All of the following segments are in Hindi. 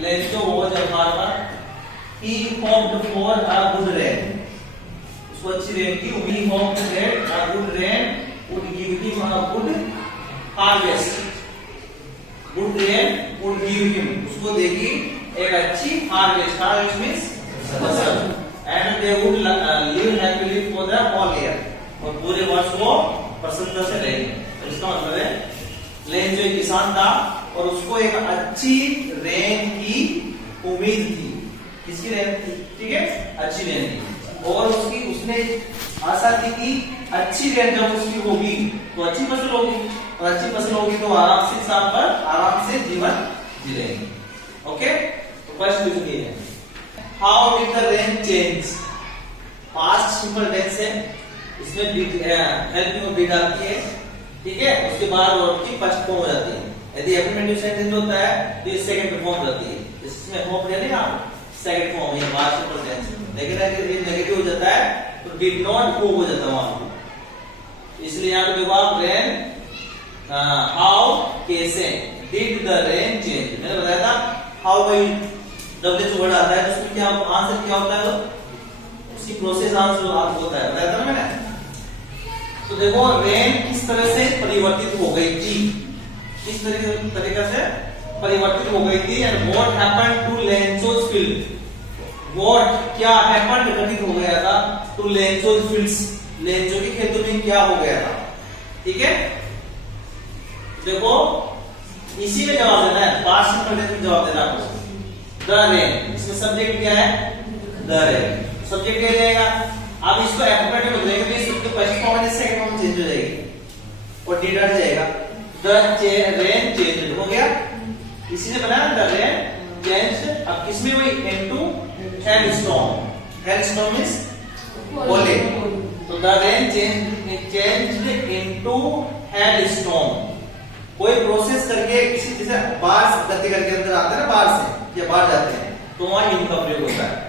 Lencho was a farmer, he hoped for a good rain, उसको अच्छी रेन की, we hoped that a good rain would give him a good harvest, good rain would give him, उसको देगी एक अच्छी हार्वेस्ट, हार्वेस्ट मींस फसल, and they would live happily for the whole year, और पूरे वर्ष वो प्रसन्नता से रहेंगे। तो इसका मतलब है लेंचो एक किसान था और उसको एक अच्छी रेन की उम्मीद थी, किसकी रेन थी, ठीक है, अच्छी रेन की, और उसने आशा थी कि अच्छी रेन जब उसकी होगी तो अच्छी फसल होगी, और अच्छी फसल होगी तो आराम से किसान पर आराम से जीवन जी लेंगे। ओके, तो फर्स्ट क्वेश्चन ये है, how did the rain change, past simple tense है, इसमें हेल्पिंग ऑफ डिड आती है, ठीक है, उसके बाद वर्ब की फर्स्ट फॉर्म हो जाती है, यदि अफर्मेटिव सेंटेंस होता है तो ये सेकंड फॉर्म रहती है, इसमें होप है ना सेकंड फॉर्म है पास्ट सिंपल टेंस, लेकिन अगर ये नेगेटिव हो जाता है तो डिड नॉट होप हो जाता है वहां पे, इसलिए यहां पे देखो आप रेन हाउ कैसे डिड द रेन चेंज, मैंने बताया था हाउ बाय डब्ल्यू वर्ड आता है तो उसमें क्या आंसर क्या होता है, उसकी प्रोसेस आंसर होता है, बताया था ना मैंने। तो देखो रेन किस तरह से परिवर्तित हो गई थी, किस तरीके से परिवर्तित हो गई थी, and what happened to Lencho's field, what क्या हैपेंड घटित हो गया था टू लेंचोस फील्ड्स, लेंचो के खेतों में क्या हो गया था, ठीक है। देखो इसी में जवाब देना है, पास्ट सिंपल टेंस में जवाब देना आपको, द रेन, इसमें सब्जेक्ट क्या है, द रेन, सब्जेक्ट क्या जाएगा, अब इसको एफर्मेटिव में बदलेंगे तो इस सबके फर्स्ट फॉर्म में सेकंड फॉर्म चेंज हो जाएगी और डिड हट जाएगा, द रेन चेंज्ड हो गया, इसी ने बनाया द रेन चेंज्ड, अब किसमें हुई, इनटू हेलस्टॉर्म, हेलस्टॉर्म मींस ओले, तो the rain changed into hailstorm, कोई प्रोसेस करके किसी जैसे बाहर गति करके अंदर आते हैं ना, बाहर से या बाहर जाते हैं तो वहां इन का प्रयोग होता है,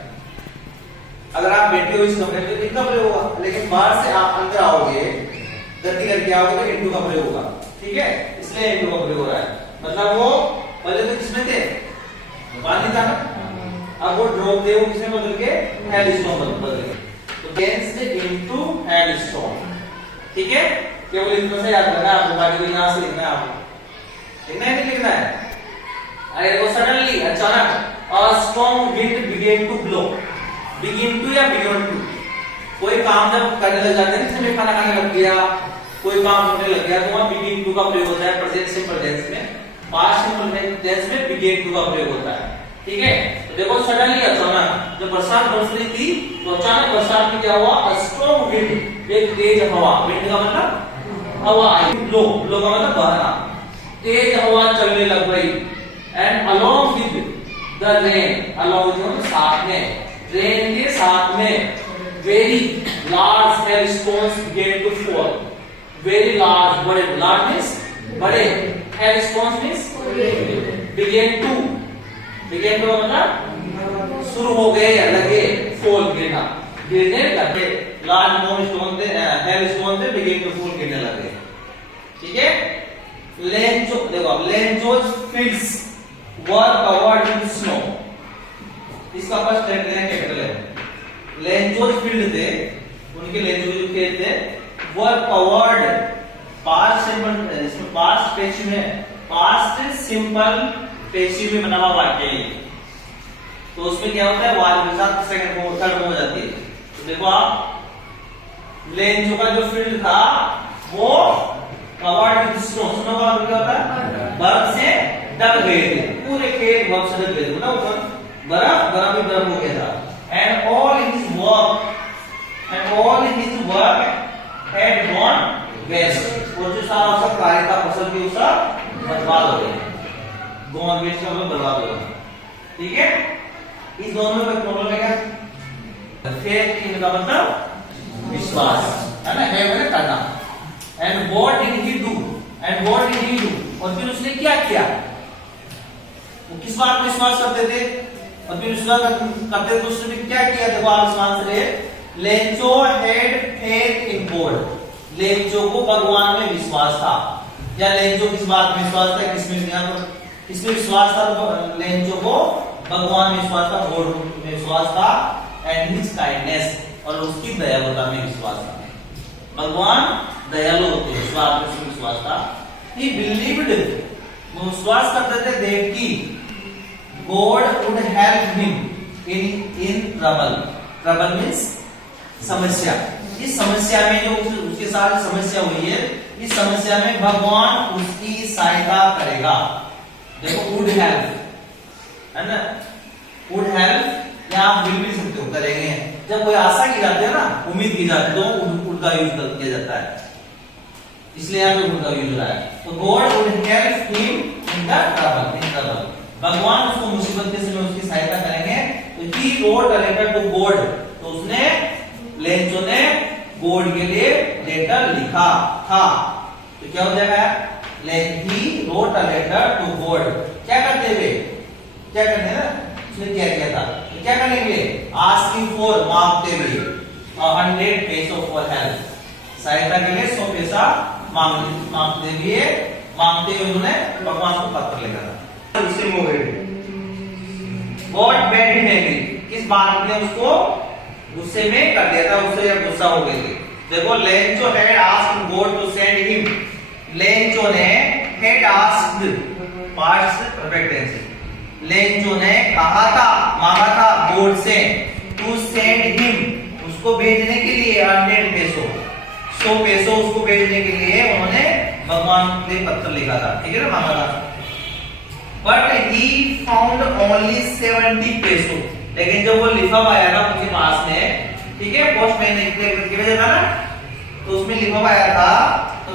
अगर आप बैठे हो इस कमरे में तो इन का प्रयोग होगा, लेकिन बाहर से आप अंदर आओगे गति करके आओगे तो इनटू का प्रयोग होगा, ठीक है, इसलिए इनटू का प्रयोग हो रहा है, मतलब वो पहले तो किसमें थे, पानी था ना, अब वो ड्रॉप थे वो किसमें बदल के हेलस्टॉर्म बदल गए, तो चेंज्ड इनटू हेलस्टॉर्म, ठीक है, केवल इतना से याद रखना है आपको, बाकी तो यहां से लिखना है आपको, लिखना है नहीं लिखना है, अरे वो सडनली अचानक a strong wind began to blow, begin to या बियॉन्ड टू, कोई काम जब करने लग जाते हैं, जैसे खाना खाने लग गया, कोई काम होने लग गया तो वहां बिगिन टू का प्रयोग होता है प्रेजेंट सिंपल टेंस में, पास्ट सिंपल टेंस में बिगिन टू का प्रयोग होता है, ठीक है। तो देखो सडनली अचानक जब बरसात बरस रही थी तो अचानक बरसात में क्या हुआ, अ स्ट्रांग विंड, एक तेज हवा, विंड का मतलब हवा आई, ब्लो, ब्लो का मतलब बहना, तेज हवा चलने लग गई, and along with the rain, along साथ में, रेन के साथ में very large hailstones began to fall, very large, बड़े, लार्ज मींस बड़े, हेलस्टोन्स मींस बिगेन टू मतलब शुरू हो गए या लगे, फॉल गिरना, गिरने लगे, लार्ज स्टोन थे, हेलस्टोन थे, बिगेन टू फॉल गिरने लगे, ठीक है। लेंचो देखो अब Lencho's fields were covered with snow, इसका फर्स्ट लेटर है कैपिटल है, लेंचोस फील्ड थे, उनके लेंचो जो खेत थे वर कवर्ड, पास्ट सिंपल, इसमें पास्ट पैसिव है, पास्ट सिंपल पैसिव में बना हुआ वाक्य है, तो उसमें क्या होता है वाक्य के साथ सेकंड फॉर्म थर्ड फॉर्म हो जाती है, तो देखो आप लेंचो का जो फील्ड था वो कवर्ड विद स्नो, स्नो का मतलब क्या होता है, बर्फ से ढक गए थे, पूरे खेत बर्फ से ढक गए थे, ना ऊपर बर्फ ही बर्फ हो गया था, and all his work had gone waste, और जो सारा उसका कार्य था फसल की उसका बर्बाद हो गया, गॉन वेस्ट का मतलब बर्बाद हो गया, ठीक है। इस दोनों में प्रॉब्लम है क्या, फेथ का मतलब विश्वास है ना, है मैंने करना, and what did he do, और फिर उसने क्या किया, वो किस बात पर विश्वास करते थे, और फिर विश्वास करते थे तो उसने क्या किया, देखो आप इसका आंसर है Lencho had faith in God, Lencho को भगवान में विश्वास था, या लेंचो किस बात में विश्वास था, किसमें, यहाँ पर इसमें विश्वास था लेंचो को, भगवान में विश्वास था, गॉड में विश्वास था, एंड हिज काइंडनेस, और उसकी दयालुता में विश्वास था। भगवान दयालु होते हैं, विश्वास था। He believed, वो विश्वास करते थे देव की God would help him in trouble. Trouble means समस्या। इस समस्या में जो उसके साथ समस्या हुई है, इस समस्या में भगवान उसकी सहायता करेगा। देखो would help है ना, would help या आप विल भी सकते हो, करेंगे। जब कोई आशा की जाती है ना, उम्मीद की जाती है, तो would का यूज किया जाता है, इसलिए यहाँ पे would का यूज हो रहा है। तो God would help him in the trouble, भगवान उसको मुसीबत के समय उसकी सहायता करेंगे। तो he wrote a letter to God, तो उसने लेंचो ने गॉड के लिए लेटर लिखा था। तो क्या हो जाएगा, he wrote a letter to God, क्या करते हुए, क्या करने ना, उसने क्या किया था, तो क्या करेंगे, asking for, मांगते हुए, 100 पैसों for help, सहायता के लिए 100 पैसा मांगते हुए उन्होंने भगवान को पत्र लिखा था। उससे गॉड बैड ही नहीं, किस बात ने उसको गुस्से में कर दिया था, उससे गुस्सा हो गई थी। देखो Lencho had asked God to send him, Lencho ने had asked, past perfect tense, Lencho ने कहा था, मांगा था गॉड से, टू सेंड हिम, उसको भेजने के लिए 100 पैसों, 100 पैसों उसको भेजने के लिए उन्होंने भगवान के पत्र लिखा था, ठीक है ना, मांगा था। बट ही फाउंड ओनली 70 पैसों, लेकिन जब वो लिफाफा आया था उनके पास में, ठीक है, पोस्टमैन ने भेजा था ना, तो उसमें लिफाफा आया था, तो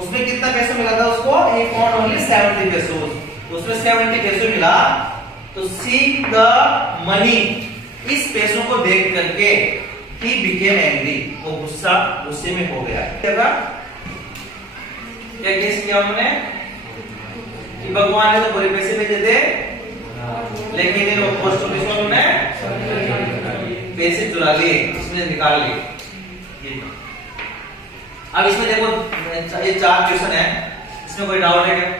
उसमें कितना पैसा मिला था उसको, ही फाउंड ओनली 70 पैसों, उसमें 70 पैसों मिला। तो सीक द मनी, इस पैसों को देख करके ही बिकेम एंग्री, वो गुस्से में हो गया। क्या केस किया उन्होंने कि भगवान ने तो पूरे पैसे भेजे थे, लेकिन पोस्ट ऑफिस में उन्होंने पैसे चुरा लिए, इसमें निकाल लिए। अब इसमें देखो ये 4 क्वेश्चन है, इसमें कोई डाउट है क्या?